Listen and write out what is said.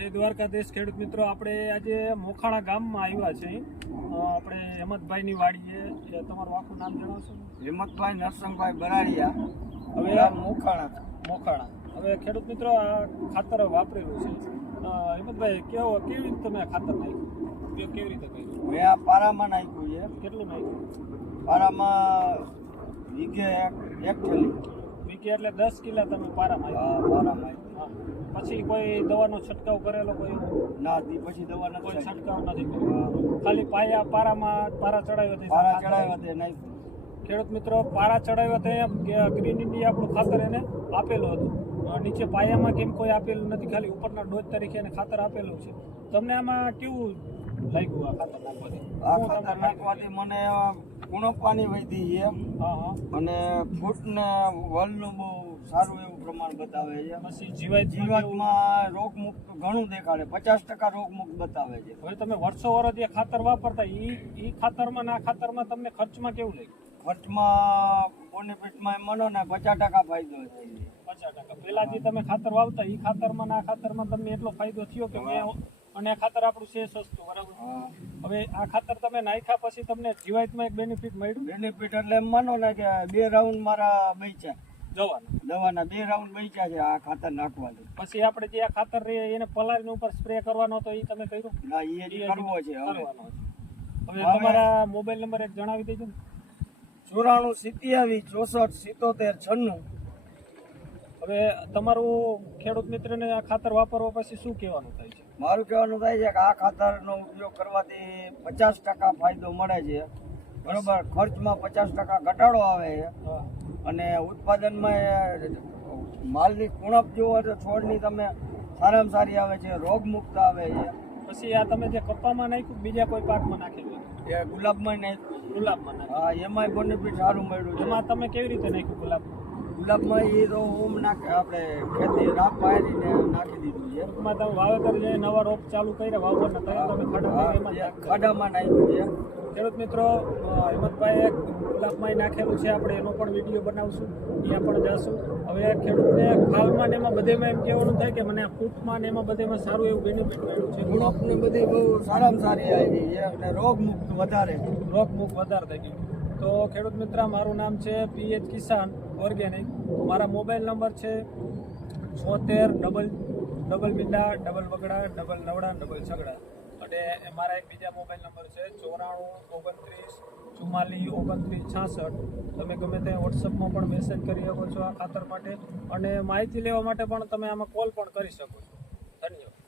જય દ્વારકાધીશ ખેડૂત મિત્રો. આપણે આજે મોખાણા ગામમાં આવ્યા છે આપણે હેમંતભાઈની વાડીએ. એ તમારું આખું નામ જણાવશો? હિંમતભાઈ નરસિંહભાઈ બરાડિયા. હવે મોખાણા. મોખાણા. હવે ખેડૂત મિત્રો આ ખાતર વાપરેલું છે. હેમતભાઈ કેવો કેવી રીતે તમે ખાતર નાખ્યું? કેવી રીતે કર્યો? મેં આ પારામાં નાખ્યું છે. કેટલું નાખ્યું? પારામાં વીઘે એક એક થેલી. વીકે એટલે દસ કિલા તમે પારામાં આ પારા પારામાં પછી કોઈ દવાનો છંટકાવ કરેલો કોઈ? ના પછી દવા કોઈ છંટકાવ નથી કર્યો? ખાલી પાયા પારામાં પારા ચડાવ્યો તે પારા ચડાવ્યો તે નહીં. ખેડૂત મિત્રો પારા ચડાવ્યા કે ગ્રીન ઇન્ડિયા આપણું ખાતર એને આપેલું હતું. નીચે પાયામાં કેમ કોઈ આપેલું નથી? ખાલી ઉપરના ડોઝ તરીકે એને ખાતર આપેલું છે. તમને આમાં કેવું લાગ્યું આ ખાતર નાખવાથી આ ખાતર નાખવાથી મને ગુણવત્તાની વધી છે અને ફૂટ ને વલનું બહુ સારું એવું પ્રમાણ બતાવે છે. પછી જીવાત જીવાતમાં રોગમુક્ત ઘણું દેખાડે. પચાસ ટકા રોગમુક્ત બતાવે છે. હવે તમે વર્ષો વર્ષ જે ખાતર વાપરતા ઈ એ ખાતરમાં ને આ ખાતરમાં તમને ખર્ચમાં કેવું લાગ્યું? ખર્ચમાં બોનિફિટમાં માનો ને પચાસ ટકા ફાયદો છે. પચાસ ટકા. પેલા જે તમે ખાતર વાવતા ઈ ખાતરમાં ને ખાતરમાં તમને એટલો ફાયદો થયો કે મેં અને ખાતર આપણું છે સસ્તું બરાબર. હવે આ ખાતર તમે નાખ્યા પછી તમને જીવાતમાં એક બેનિફિટ મળ્યું? બેનિફિટ એટલે એમ માનો ને કે બે રાઉન્ડ મારા બૈચા જવાનું દવાના બે રાઉન્ડ બૈચા છે આ ખાતર નાખવાનું. પછી આપણે જે આ ખાતર રે એને પલાળીને ઉપર સ્પ્રે કરવાનો હતો એ તમે કર્યું? ના એ કરવો છે કરવાનો હવે- તમારા મોબાઈલ નંબર એક જણાવી દેજો ને. ચોરાણું સિત્યાવીસ ચોસઠ સિત્તોતેર છન્નું. હવે તમારું ખેડૂત મિત્રને આ ખાતર વાપરવા પછી શું કહેવાનું થાય છે? મારું કહેવાનું થાય છે કે આ ખાતરનો ઉપયોગ કરવાથી પચાસ ટકા ફાયદો મળે છે. બરોબર? ખર્ચમાં પચાસ ટકા ઘટાડો આવે છે. અને ઉત્પાદનમાં માલની ઉણપ જુઓ તો છોડની તમે સારામાં સારી આવે છે રોગમુક્ત આવે છે. પછી આ તમે જે કપ્પામાં નાખ્યું બીજા કોઈ પાકમાં નાખેલું એ ગુલાબમાં નહીં ગુલાબમાં નાખ્યું. હા એમાંય બેનિફિટ સારું મળ્યું એમાં તમે કેવી રીતે નાખ્યું ગુલાબ ગુલાબમાં એ તો ઓમ નાખે આપણે ખેતી રાપ પાડીને નાખી દીધું છે. ટૂંકમાં તમે વાવેતર જે નવા રોપ ચાલુ કર્યા વાવવાના તરત તમે ખાડા એમાં ખાડામાં નાખ્યું છે. ખેડૂત મિત્રો હિંમતભાઈ એક ગુલાબમાં નાખેલું છે. આપણે એનો પણ વીડિયો બનાવશું. ત્યાં પણ જશું. હવે ખેડૂતને ખાલમાં ને એમાં બધેમાં એમ કહેવાનું થાય કે મને આ ફૂટમાં ને એમાં બધેમાં સારું એવું બેનિફિટ મળ્યું છે. ગુણપ ને બધી બહુ સારામાં સારી આવી છે અને રોગમુક્ત વધારે. મુક્ત વધારે થઈ ગયું. તો ખેડૂત મિત્ર, મારું નામ છે પીએચ કિસાન ઓર્ગેનિક. મારા મોબાઈલ નંબર છે છોતેર ડબલ ડબલ મીંડા, ડબલ બગડા ડબલ નવડા, ડબલ છગડા. અને મારા એક બીજા મોબાઈલ નંબર છે ચોરાણું, ઓગણત્રીસ, ચુમ્માલીસ, ઓગણત્રીસ, છાસઠ. તમે ગમે તે વોટ્સઅપમાં પણ મેસેજ કરી શકો છો આ ખાતર માટે. અને માહિતી લેવા માટે પણ તમે આમાં કોલ પણ કરી શકો છો.